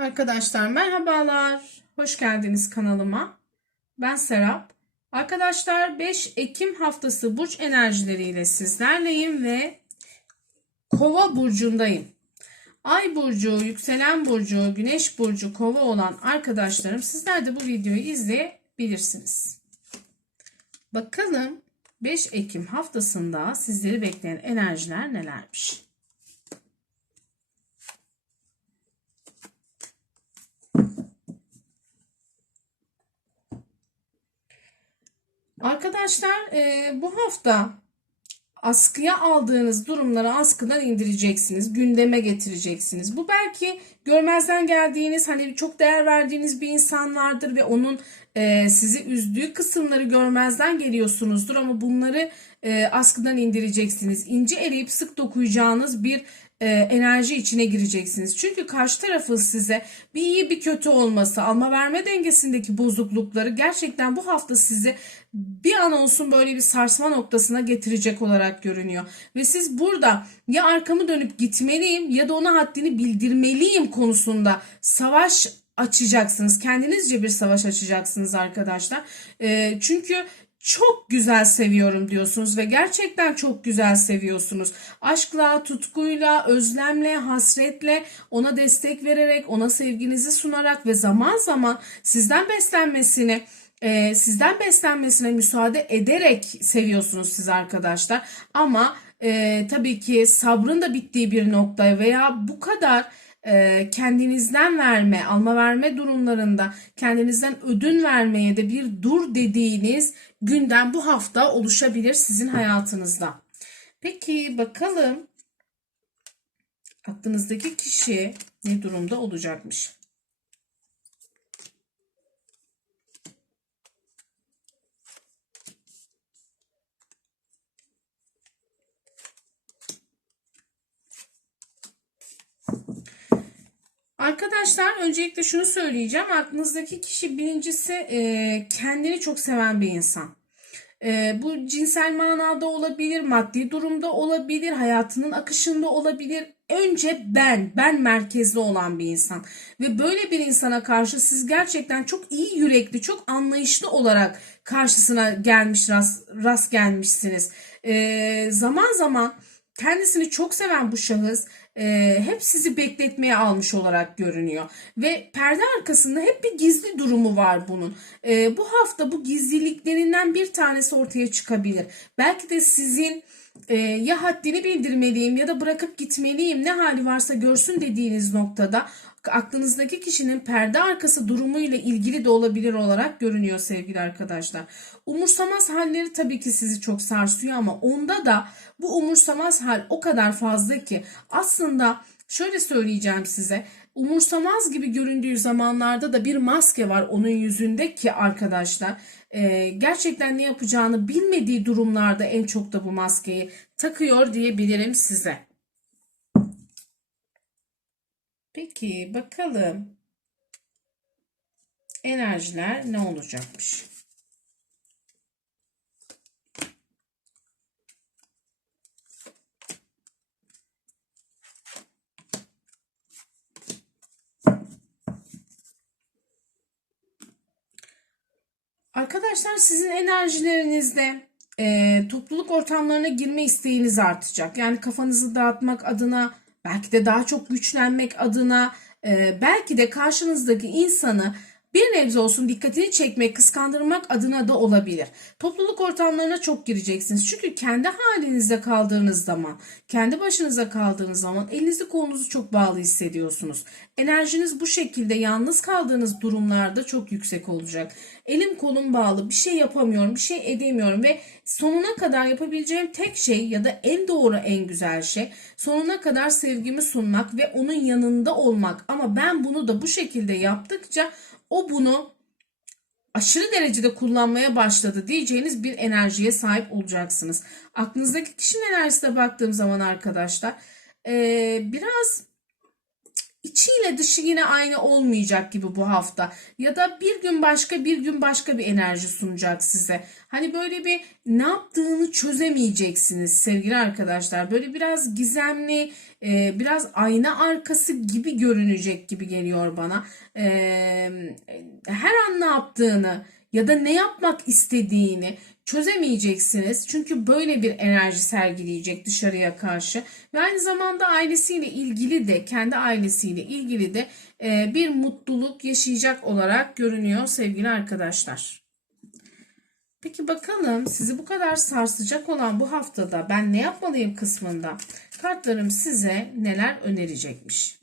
Arkadaşlar merhabalar. Hoş geldiniz kanalıma. Ben Serap. Arkadaşlar 5 Ekim haftası burç enerjileriyle sizlerleyim ve Kova burcundayım. Ay burcu, yükselen burcu, güneş burcu, kova olan arkadaşlarım sizler de bu videoyu izleyebilirsiniz. Bakalım 5 Ekim haftasında sizleri bekleyen enerjiler nelermiş? Arkadaşlar e, bu hafta askıya aldığınız durumları askıdan indireceksiniz. Gündeme getireceksiniz. Bu belki görmezden geldiğiniz hani çok değer verdiğiniz bir insan vardır ve onun e, sizi üzdüğü kısımları görmezden geliyorsunuzdur ama bunları e, askıdan indireceksiniz. İnce eleyip sık dokuyacağınız bir e, enerji içine gireceksiniz. Çünkü karşı tarafın size bir iyi bir kötü olması, alma verme dengesindeki bozuklukları gerçekten bu hafta sizi bir an olsun böyle bir sarsma noktasına getirecek olarak görünüyor. Ve siz burada ya arkamı dönüp gitmeliyim ya da ona haddini bildirmeliyim konusunda savaş açacaksınız. Kendinizce bir savaş açacaksınız arkadaşlar. E, çünkü çok güzel seviyorum diyorsunuz ve gerçekten çok güzel seviyorsunuz. Aşkla, tutkuyla, özlemle, hasretle ona destek vererek, ona sevginizi sunarak ve zaman zaman sizden beslenmesini e, sizden beslenmesine müsaade ederek seviyorsunuz siz arkadaşlar. Ama e, tabii ki sabrın da bittiği bir nokta veya bu kadar kendinizden verme, alma verme durumlarında kendinizden ödün vermeye de bir dur dediğiniz günden bu hafta oluşabilir sizin hayatınızda. Peki bakalım aklınızdaki kişi ne durumda olacakmış? Arkadaşlar öncelikle şunu söyleyeceğim. Aklınızdaki kişi birincisi e, kendini çok seven bir insan. E, bu cinsel manada olabilir, maddi durumda olabilir, hayatının akışında olabilir. Önce ben, ben merkezli olan bir insan. Ve böyle bir insana karşı siz gerçekten çok iyi yürekli, çok anlayışlı olarak karşısına gelmiş, rast, rast gelmişsiniz. E, zaman zaman kendisini çok seven bu şahıs e, hep sizi bekletmeye almış olarak görünüyor. Ve perde arkasında hep bir gizli durumu var bunun. E, bu hafta bu gizliliklerinden bir tanesi ortaya çıkabilir. Belki de sizin e, ya haddini bildirmeliyim ya da bırakıp gitmeliyim ne hali varsa görsün dediğiniz noktada aklınızdaki kişinin perde arkası durumuyla ilgili de olabilir olarak görünüyor sevgili arkadaşlar. Umursamaz halleri tabii ki sizi çok sarsıyor ama onda da bu umursamaz hal o kadar fazla ki aslında şöyle söyleyeceğim size umursamaz gibi göründüğü zamanlarda da bir maske var onun yüzünde ki arkadaşlar e, gerçekten ne yapacağını bilmediği durumlarda en çok da bu maskeyi takıyor diyebilirim size. Peki bakalım enerjiler ne olacakmış? Arkadaşlar sizin enerjilerinizde e, topluluk ortamlarına girme isteğiniz artacak. Yani kafanızı dağıtmak adına belki de daha çok güçlenmek adına e, belki de karşınızdaki insanı bir nebze olsun dikkatini çekmek, kıskandırmak adına da olabilir. Topluluk ortamlarına çok gireceksiniz. Çünkü kendi halinizde kaldığınız zaman, kendi başınıza kaldığınız zaman elinizi kolunuzu çok bağlı hissediyorsunuz. Enerjiniz bu şekilde yalnız kaldığınız durumlarda çok yüksek olacak. Elim kolum bağlı, bir şey yapamıyorum, bir şey edemiyorum ve sonuna kadar yapabileceğim tek şey ya da en doğru en güzel şey sonuna kadar sevgimi sunmak ve onun yanında olmak. Ama ben bunu da bu şekilde yaptıkça o bunu aşırı derecede kullanmaya başladı diyeceğiniz bir enerjiye sahip olacaksınız. Aklınızdaki kişinin enerjisine baktığım zaman arkadaşlar biraz içiyle dışı yine aynı olmayacak gibi bu hafta. Ya da bir gün başka bir gün başka bir enerji sunacak size. Hani böyle bir ne yaptığını çözemeyeceksiniz sevgili arkadaşlar. Böyle biraz gizemli, e, biraz ayna arkası gibi görünecek gibi geliyor bana. E, her an ne yaptığını ya da ne yapmak istediğini çözemeyeceksiniz. Çünkü böyle bir enerji sergileyecek dışarıya karşı ve aynı zamanda ailesiyle ilgili de kendi ailesiyle ilgili de e, bir mutluluk yaşayacak olarak görünüyor sevgili arkadaşlar. Peki bakalım sizi bu kadar sarsacak olan bu haftada ben ne yapmalıyım kısmında kartlarım size neler önerecekmiş.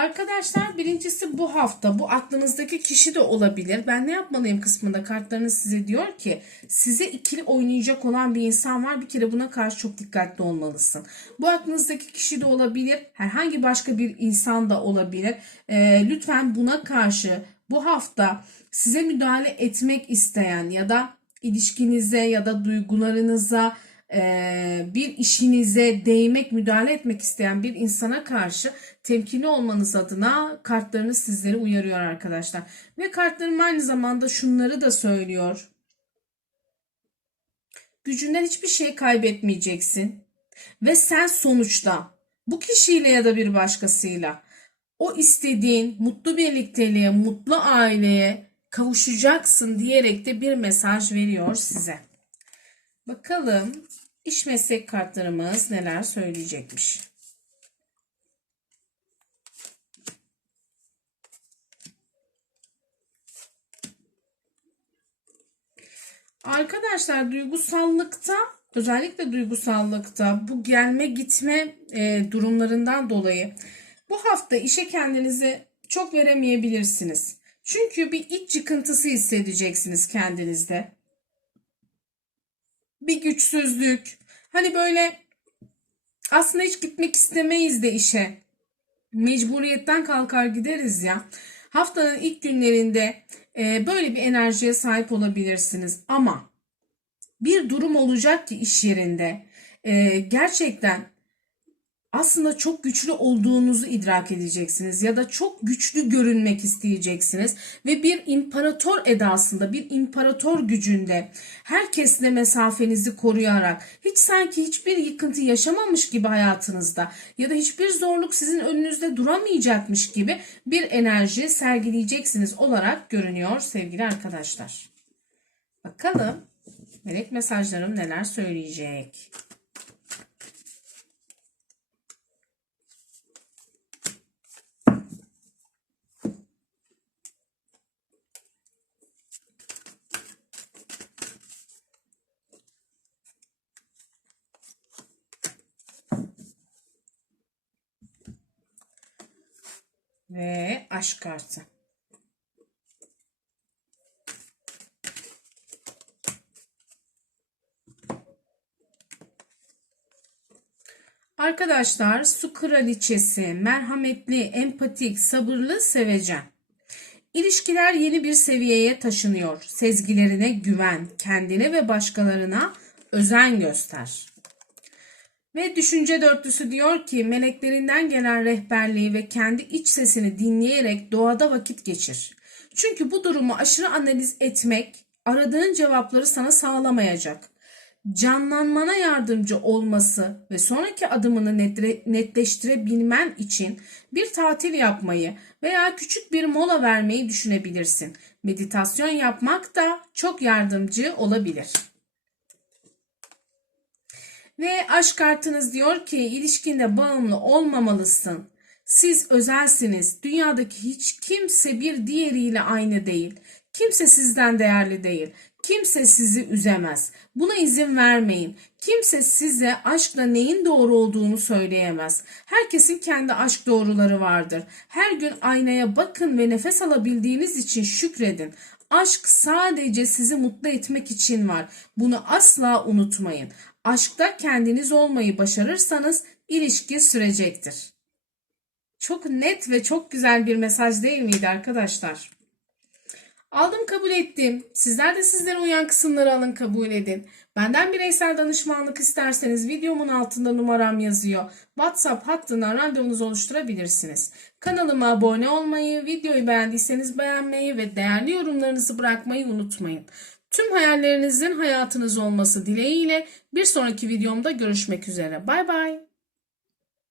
Arkadaşlar birincisi bu hafta bu aklınızdaki kişi de olabilir. Ben ne yapmalıyım kısmında kartlarınız size diyor ki size ikili oynayacak olan bir insan var. Bir kere buna karşı çok dikkatli olmalısın. Bu aklınızdaki kişi de olabilir. Herhangi başka bir insan da olabilir. Ee, lütfen buna karşı bu hafta size müdahale etmek isteyen ya da ilişkinize ya da duygularınıza bir işinize değmek, müdahale etmek isteyen bir insana karşı temkinli olmanız adına kartlarınız sizleri uyarıyor arkadaşlar. Ve kartlarım aynı zamanda şunları da söylüyor. Gücünden hiçbir şey kaybetmeyeceksin. Ve sen sonuçta bu kişiyle ya da bir başkasıyla o istediğin mutlu birlikteliğe, mutlu aileye kavuşacaksın diyerek de bir mesaj veriyor size. Bakalım iş meslek kartlarımız neler söyleyecekmiş. Arkadaşlar duygusallıkta özellikle duygusallıkta bu gelme gitme e, durumlarından dolayı bu hafta işe kendinizi çok veremeyebilirsiniz. Çünkü bir iç yıkıntısı hissedeceksiniz kendinizde. Bir güçsüzlük. Hani böyle aslında hiç gitmek istemeyiz de işe. Mecburiyetten kalkar gideriz ya. Haftanın ilk günlerinde e, böyle bir enerjiye sahip olabilirsiniz. Ama bir durum olacak ki iş yerinde e, gerçekten aslında çok güçlü olduğunuzu idrak edeceksiniz ya da çok güçlü görünmek isteyeceksiniz ve bir imparator edasında, bir imparator gücünde herkesle mesafenizi koruyarak hiç sanki hiçbir yıkıntı yaşamamış gibi hayatınızda ya da hiçbir zorluk sizin önünüzde duramayacakmış gibi bir enerji sergileyeceksiniz olarak görünüyor sevgili arkadaşlar. Bakalım melek mesajlarım neler söyleyecek. Ve aşk kartı. Arkadaşlar su kraliçesi, merhametli, empatik, sabırlı, sevecen. İlişkiler yeni bir seviyeye taşınıyor. Sezgilerine güven, kendine ve başkalarına özen göster. Ve düşünce dörtlüsü diyor ki meleklerinden gelen rehberliği ve kendi iç sesini dinleyerek doğada vakit geçir. Çünkü bu durumu aşırı analiz etmek aradığın cevapları sana sağlamayacak. Canlanmana yardımcı olması ve sonraki adımını netleştirebilmen için bir tatil yapmayı veya küçük bir mola vermeyi düşünebilirsin. Meditasyon yapmak da çok yardımcı olabilir. Ve aşk kartınız diyor ki ilişkinde bağımlı olmamalısın. Siz özelsiniz. Dünyadaki hiç kimse bir diğeriyle aynı değil. Kimse sizden değerli değil. Kimse sizi üzemez. Buna izin vermeyin. Kimse size aşkla neyin doğru olduğunu söyleyemez. Herkesin kendi aşk doğruları vardır. Her gün aynaya bakın ve nefes alabildiğiniz için şükredin. Aşk sadece sizi mutlu etmek için var. Bunu asla unutmayın. Aşkta kendiniz olmayı başarırsanız ilişki sürecektir. Çok net ve çok güzel bir mesaj değil miydi arkadaşlar? Aldım kabul ettim. Sizler de sizlere uyan kısımları alın kabul edin. Benden bireysel danışmanlık isterseniz videomun altında numaram yazıyor. WhatsApp hattından randevunuzu oluşturabilirsiniz. Kanalıma abone olmayı, videoyu beğendiyseniz beğenmeyi ve değerli yorumlarınızı bırakmayı unutmayın. Tüm hayallerinizin hayatınız olması dileğiyle bir sonraki videomda görüşmek üzere. Bay bay.